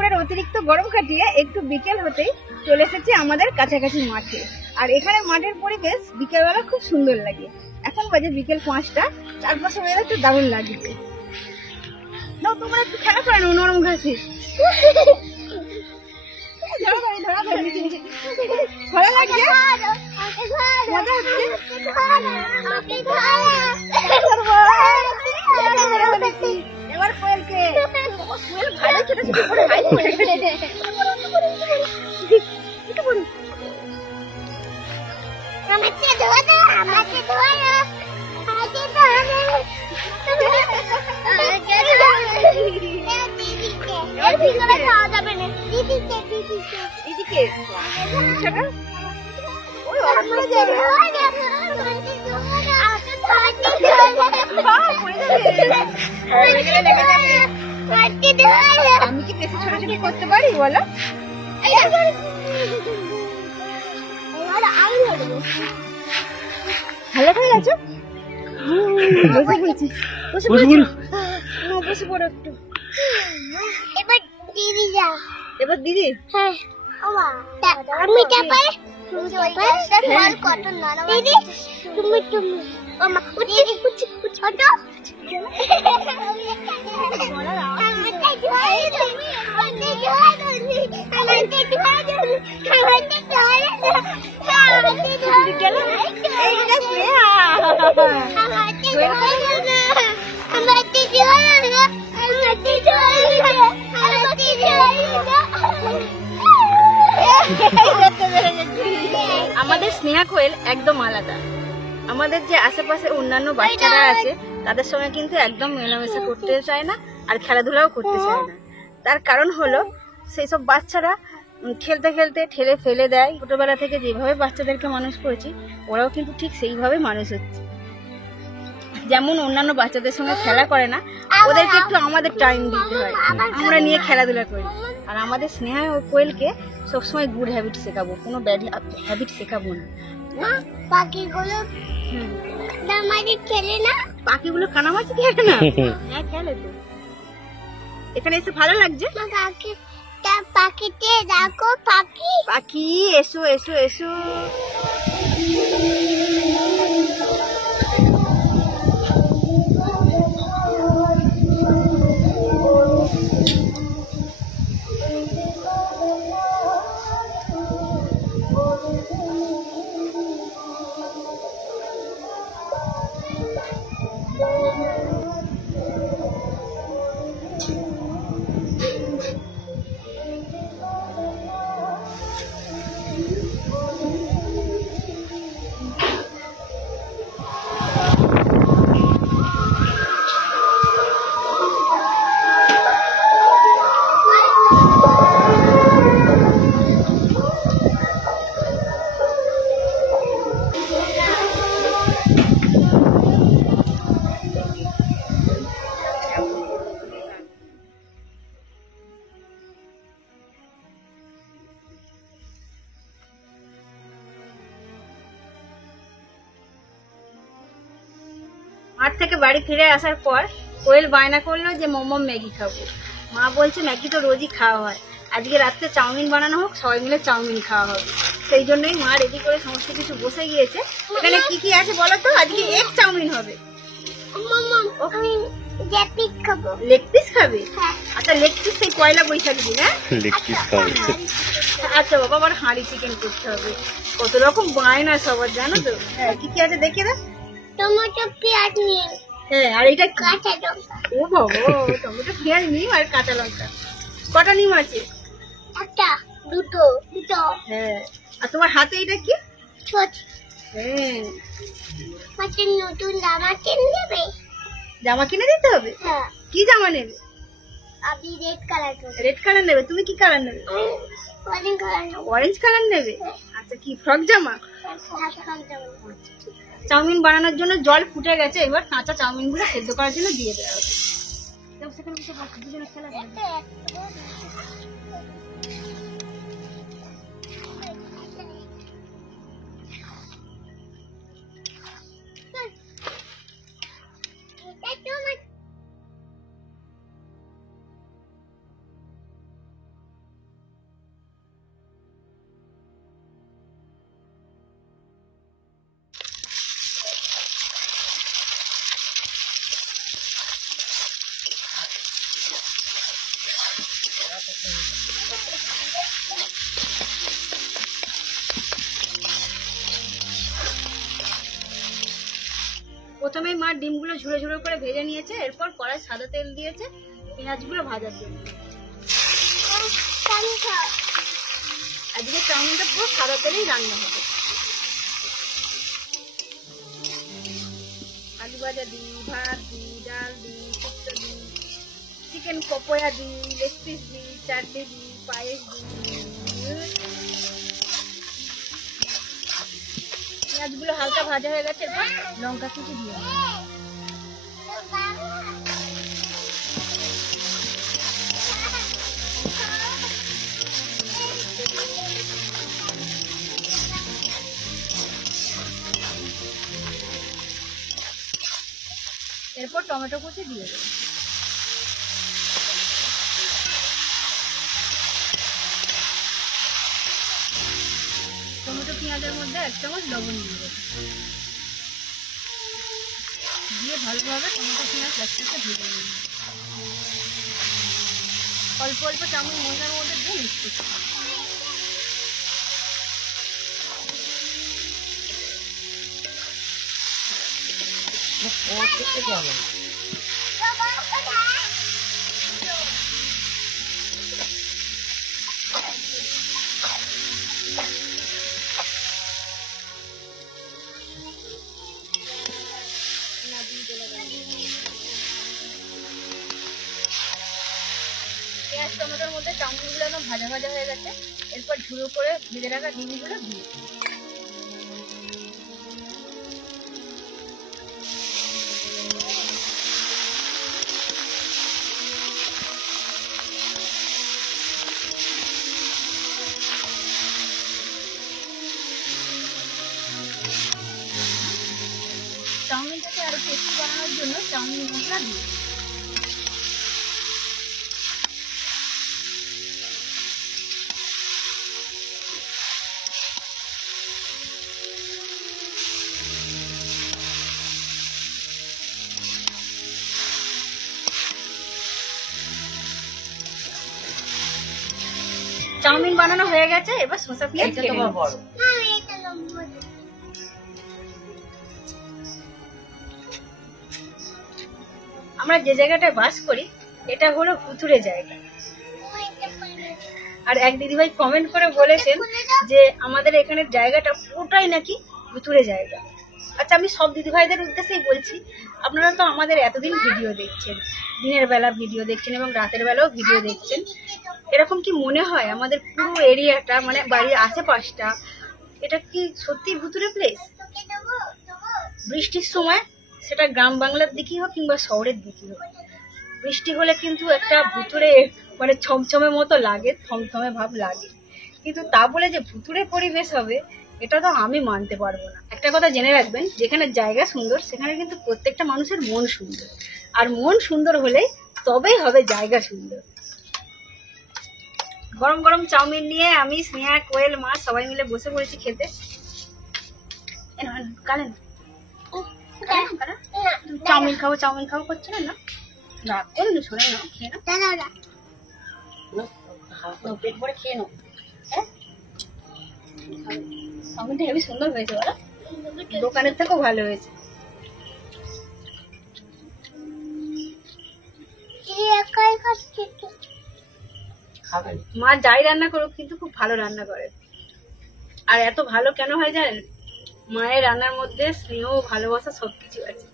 দুপুরের অতিরিক্ত গরম কাটিয়ে একটু বিকেল হতেই চলে এসেছি আমাদের কাছাকাছি মাঠে। আর এখানে মাঠের পরিবেশ বিকেলবেলা খুব সুন্দর লাগে। এখন বাজে বিকেল 5টা, চারপাশে ওয়েদার একটু দারুণ লাগছে। না তোমরা একটু খেলা করে নাও নরম ঘাসে। ভালো লাগছে, মজা হচ্ছে। এবার কোয়েলকে, কোয়েল ভালো ছোট ছোট করে হাই করে দিদিকে আমি কি বেশি ছোটাছুটি করতে পারি বলো? ভালো হয়ে গেছো? বসে পড়ছি, বসে পড়ো একটু। এবার দিদি যা। এবার দিদি? হ্যাঁ আমি চাপাই। দিদি তুমি তুমি আমাদের স্নেহা কোয়েল একদম আলাদা। আমাদের যে আশেপাশে অন্যান্য বাচ্চারা আছে তাদের সঙ্গে কিন্তু একদম মেলামেশা করতে চায় না, আর খেলাধুলাও করতে চায় না। তার কারণ হলো সেই সব বাচ্চারা খেলতে খেলতে ঠেলে ফেলে দেয়। ছোটবেলা থেকে যেভাবে বাচ্চাদেরকে মানুষ করেছি ওরাও কিন্তু ঠিক সেইভাবে মানুষ হচ্ছে। যেমন অন্যান্য বাচ্চাদের সঙ্গে খেলা করে না, ওদেরকে একটু আমাদের টাইম দিতে হয়, আমরা নিয়ে খেলাধুলা করি। আর আমাদের স্নেহা ও কোয়েলকে সবসময় গুড হ্যাবিট শেখাবো, কোনো ব্যাড হ্যাবিট শেখাবো না। পাখিগুলো কানামাছি খেলে না? পাখিগুলো কানামাছি খেলে না? হ্যাঁ খেলে তো। এখানে এসে ভালো লাগছে। পাখিতে দেখো, পাখি পাখি এসো এসো এসো। মাঠ থেকে বাড়ি ফিরে আসার পর কোয়েল বায়না করলো যে মোমো ম্যাগি খাবো। মা বলছে ম্যাগি তো রোজই খাওয়া হয়, আজকে রাত্রে চাউমিন বানানো হোক, সবাই মিলে চাউমিন খাওয়া হবে। সেই জন্যই মা রেডি করে সমস্ত কিছু বসে গিয়েছে। এখানে কি কি আছে বলো তো? আজকে এগ চাউমিন হবে। লেগ পিস খাবে? আচ্ছা লেগ পিস সেই পয়লা বৈশাখ দিন। হ্যাঁ লেগ পিস খাবে। আচ্ছা বাবা, আবার হাঁড়ি চিকেন করতে হবে। কত রকম বায়না সবার, জানো তো। হ্যাঁ কি কি আছে দেখে দাও। টমেটো পেঁয়াজ নিম। হ্যাঁ আর এটা কাঁচা লঙ্কা। ও বাবা, টমেটো পেঁয়াজ নিম আর কাঁচা লঙ্কা। কটা নিম আছে? একটা, দুটো। হ্যাঁ আর তোমার হাতে এটা কি? ছোট। হ্যাঁ মাছের নতুন জামা কিনে দেবে। জামা কিনে দিতে হবে? হ্যাঁ। কি জামা নেবে? আমি রেড কালার নেব। রেড কালার নেবে? তুমি কি কালার নেবে? অরেঞ্জ কালার নেব। অরেঞ্জ কালার নেবে? আচ্ছা কি ফ্রক জামা? ফ্রক জামা। চাউমিন বানানোর জন্য জল ফুটে গেছে, এবার কাঁচা চাউমিন গুলো সেদ্ধ করার জন্য দিয়ে দেওয়া হবে। সেখানে দুজনে খেলা প্রথমেই মা ডিমগুলো ঝুড়ো ঝুড়ো করে ভেজে নিয়েছে, এরপর কড়াই সাদা তেল দিয়েছে পেঁয়াজগুলো ভাজার জন্য। আজকে চাউমিনটা পুরো সাদা তেলেই রান্না হবে। আলু ভাজা দিই, ভাত দিই, ডাল দিই, শুক্তো দিই, চিকেন পকোড়া দিই, লেগ পিস দিই, চাটনি দিই, পায়েস দিই। পেঁয়াজগুলো হালকা ভাজা হয়ে গেছে, এরপর লঙ্কা কুচি দিয়ে এরপর টমেটো কুচি দিয়ে দেবো। টমেটো পেঁয়াজের মধ্যে 1 চামচ লবণ দিয়ে দেবো, দিয়ে ভালোভাবে টমেটো পেঁয়াজ একসাথে ভেজে নেব। অল্প অল্প চামচ মশলার মধ্যে দিয়ে মিক্স করতে হবে। পেঁয়াজ টমেটোর মধ্যে চাউমিনগুলো একদম ভাজা ভাজা হয়ে গেছে, এরপর ঝুড়ো করে ভেজে রাখা ডিমগুলো দিয়ে চাউমিনটাকে আরো টেস্টি বানানোর জন্য চাউমিন মশলা দিই। চাউমিন বানানো হয়ে গেছে, এবার শসা পেঁয়াজ কেটে নেব। আমরা যে জায়গাটায় বাস করি এটা হলো ভুতুড়ে জায়গা। আর এক দিদিভাই কমেন্ট করে বলেছেন যে আমাদের এখানের জায়গাটা পুরোটাই নাকি ভুতুড়ে জায়গা। আচ্ছা, আমি সব দিদিভাইদের উদ্দেশ্যেই বলছি, আপনারা তো আমাদের এতদিন ভিডিও দেখছেন, দিনের বেলা ভিডিও দেখছেন এবং রাতের বেলাও ভিডিও দেখছেন, এরকম কি মনে হয় আমাদের পুরো এরিয়াটা মানে বাড়ির আশেপাশটা এটা কি সত্যি ভুতুড়ে প্লেস? বৃষ্টির সময় সেটা গ্রাম বাংলার দিকেই হোক কিংবা শহরের দিকেই হোক, বৃষ্টি হলে কিন্তু একটা ভুতুড়ে মানে ছমছমে মতো লাগে, থমথমে ভাব লাগে, কিন্তু তা বলে যে ভুতুড়ে পরিবেশ হবে এটা তো আমি মানতে পারবো না। একটা কথা জেনে রাখবেন, যেখানে জায়গা সুন্দর সেখানে কিন্তু প্রত্যেকটা মানুষের মন সুন্দর, আর মন সুন্দর হলেই তবেই হবে জায়গা সুন্দর। গরম গরম চাউমিন নিয়ে আমি, স্নেহা, কোয়েল, মা সবাই মিলে বসে পড়েছি খেতে। চাউমিন খাবো চাউমিন খাবো করছে না, রাগ করে না, শোনে না, খেয়ে না, পেট ভরে খেয়ে নাও। হ্যাঁ, চাউমিনটা হেবি সুন্দর হয়েছে, বলো দোকানের থেকেও ভালো হয়েছে। মা যাই রান্না করুক কিন্তু খুব ভালো রান্না করে। আর এত ভালো কেন হয় জানেন? মায়ের রান্নার মধ্যে স্নেহ, ভালোবাসা সবকিছু আছে।